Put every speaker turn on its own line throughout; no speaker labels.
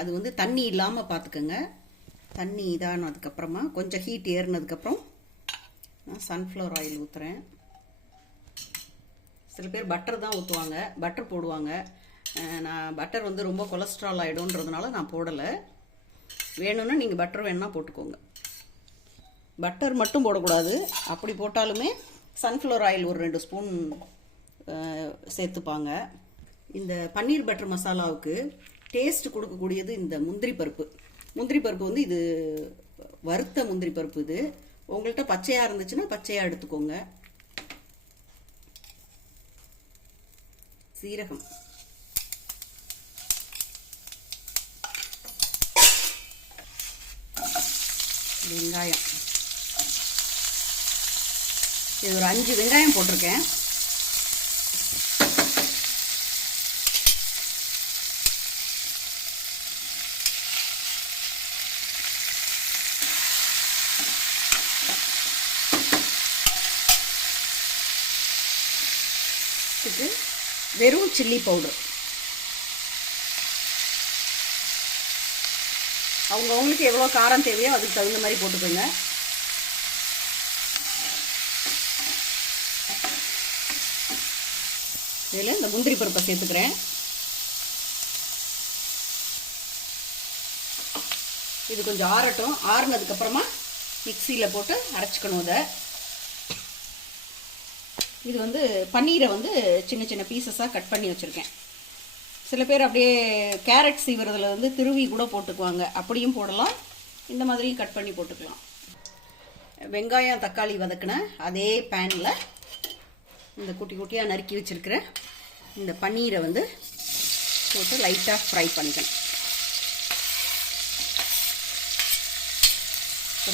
அது வந்து தண்ணி இல்லாமல் பார்த்துக்கோங்க தண்ணி இதானதுக்கப்புறமா கொஞ்சம் ஹீட் ஏறினதுக்கப்புறம் நான் சன்ஃப்ளவர் ஆயில் ஊற்றுறேன் சில பேர் பட்டர் தான் ஊற்றுவாங்க பட்டர் போடுவாங்க. நான் பட்டர் வந்து ரொம்ப கொலஸ்ட்ரால் ஆகிடும்ன்றதுனால நான் போடலை. வேணும்னா நீங்கள் பட்டர் வேணும்னா போட்டுக்கோங்க. பட்டர் மட்டும் போடக்கூடாது. அப்படி போட்டாலுமே சன்ஃப்ளவர் ஆயில் ஒரு ரெண்டு ஸ்பூன் சேர்த்துப்பாங்க. இந்த பன்னீர் பட்டர் மசாலாவுக்கு டேஸ்ட் கொடுக்கக்கூடியது இந்த முந்திரி பருப்பு. முந்திரி பருப்பு வந்து இது வறுத்த முந்திரி பருப்பு இது. உங்கள்கிட்ட பச்சையாக இருந்துச்சுன்னா பச்சையாக எடுத்துக்கோங்க. சீரகம். வெங்காயம். இது ஒரு அஞ்சு வெங்காயம் போட்டிருக்கேன். இதுக்கு வெறும் சில்லி பவுடர் அவங்கவுங்களுக்கு எவ்வளோ காரம் தேவையோ அதுக்கு தகுந்த மாதிரி போட்டுக்கோங்க. இதில் இந்த முந்திரி பருப்பை சேர்த்துக்கிறேன். இது கொஞ்சம் ஆறட்டும். ஆறுனதுக்கப்புறமா மிக்சியில் போட்டு அரைச்சிக்கணும் அதை இது வந்து பன்னீரை வந்து சின்ன சின்ன பீசஸாக கட் பண்ணி வச்சுருக்கேன். சில பேர் அப்படியே கேரட் சீவுறதுல வந்து திருவி கூட போட்டுக்குவாங்க. அப்படியும் போடலாம். இந்த மாதிரி கட் பண்ணி போட்டுக்கலாம். வெங்காயம் தக்காளி வதக்கின அதே பேனில் இந்த குட்டி குட்டியாக நறுக்கி வச்சிருக்கிற இந்த பன்னீரை வந்து போட்டு லைட்டாக ஃப்ரை பண்ணிக்கணும்.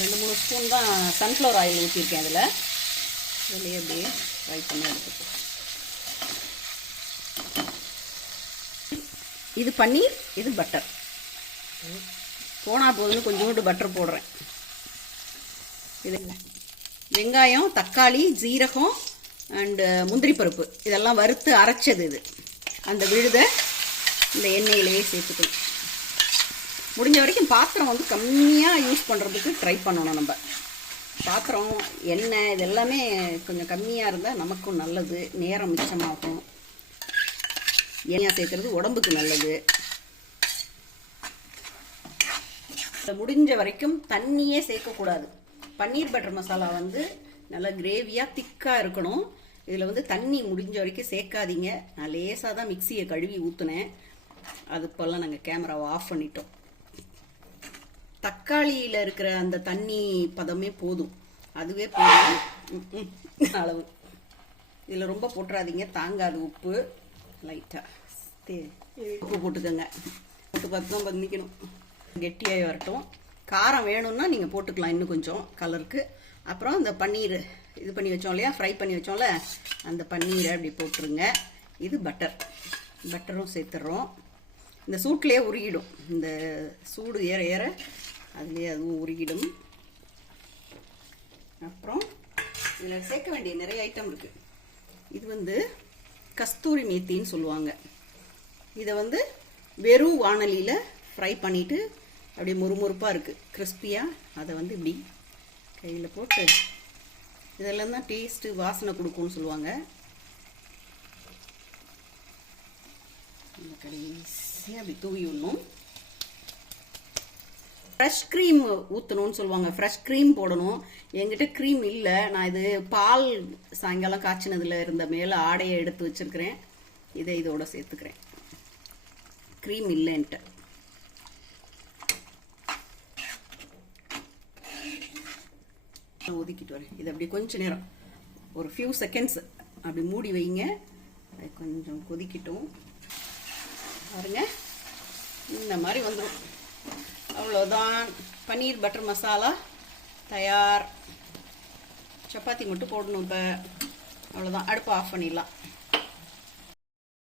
ரெண்டு மூணு ஸ்பூன் தான் சன்ஃப்ளவர் ஆயில் ஊற்றிருக்கேன் அதில். வெளியே அப்படியே ஃப்ரை பண்ணி எடுத்துக்கலாம். இது பன்னீர் இது பட்டர் போனால் போதுன்னு கொஞ்சோண்டு பட்டர் போடுறேன். இது வெங்காயம் தக்காளி ஜீரகம் அண்டு uh, முந்திரி பருப்பு. இதெல்லாம் வறுத்து அரைச்சது இது. அந்த விழுதை இந்த எண்ணெயிலேயே சேர்த்துக்கணும் முடிஞ்ச வரைக்கும் பாத்திரம் வந்து கம்மியாக யூஸ் பண்ணுறதுக்கு ட்ரை பண்ணணும் நம்ம. பாத்திரம் எண்ணெய் இது எல்லாமே கொஞ்சம் கம்மியாக இருந்தால் நமக்கும் நல்லது. நேரம் மிச்சமாகும். எண்ணெய் சேர்க்குறது உடம்புக்கு நல்லது. முடிஞ்ச வரைக்கும் தண்ணியே சேர்க்கக்கூடாது. பன்னீர் பட்டர் மசாலா வந்து நல்லா கிரேவியாக திக்காக இருக்கணும். இதில் வந்து தண்ணி முடிஞ்ச வரைக்கும் சேர்க்காதீங்க. நான் லேசாக தான் மிக்சியை கழுவி ஊற்றுனேன் அது இப்போல்லாம் நாங்கள் கேமராவை ஆஃப் பண்ணிட்டோம். தக்காளியில் இருக்கிற அந்த தண்ணி பதமே போதும். அதுவே போதும். அளவு. இதில் ரொம்ப போட்டுறாதீங்க. தாங்காது உப்பு. லைட்டாக உப்பு போட்டுக்கோங்க. போட்டு பார்த்து தான் பண்ணிக்கணும் கெட்டியாகி வரட்டும். காரம் வேணும்னா நீங்கள் போட்டுக்கலாம் இன்னும் கொஞ்சம் கலருக்கு. அப்புறம் இந்த பன்னீர் இது பண்ணி வச்சோம் இல்லையா? ஃப்ரை பண்ணி வச்சோம்ல? அந்த பன்னீரை அப்படி போட்டுருங்க. இது பட்டர் பட்டரும் சேர்த்துறோம். இந்த சூட்லேயே உருகிடும். இந்த சூடு ஏற ஏற அதுலேயே அதுவும் உருகிடும். அப்புறம் இதில் சேர்க்க வேண்டிய நிறைய ஐட்டம் இருக்குது இது வந்து கஸ்தூரி மேத்தின்னு சொல்லுவாங்க. இதை வந்து வெறும் வானலியில் ஃப்ரை பண்ணிவிட்டு அப்படியே முறுமுறுப்பாக இருக்குது கிறிஸ்பியாக அதை வந்து இப்படி கையில் போட்டு இதெல்லாம் தான் டேஸ்ட்டு வாசனை கொடுக்கும்னு சொல்லுவாங்க. கடைசியாக அப்படி தூவி விடணும். ஃப்ரெஷ் க்ரீம் ஊற்றணும்னு சொல்லுவாங்க. ஃப்ரெஷ் க்ரீம் போடணும். என்கிட்ட க்ரீம் இல்லை. நான் இது பால் சாயங்காலம் காய்ச்சினதில் இருந்த மேலே ஆடையை எடுத்து வச்சிருக்கிறேன். இதை இதோட சேர்த்துக்கிறேன். க்ரீம் இல்லைன்ட்டு. நான் ஒதுக்கிட்டு வரேன். இது அப்படி கொஞ்ச நேரம். ஒரு ஃபியூ செகண்ட்ஸ் அப்படி மூடி வைங்க. அதை கொஞ்சம் கொதிக்கட்டும். பாருங்க. இந்த மாதிரி வந்துடும் அவ்வளோதான் பன்னீர் பட்டர் மசாலா தயார். சப்பாத்தி மட்டும் போடணும் இப்போ. அவ்வளோதான் அடுப்பை ஆஃப் பண்ணிடலாம்.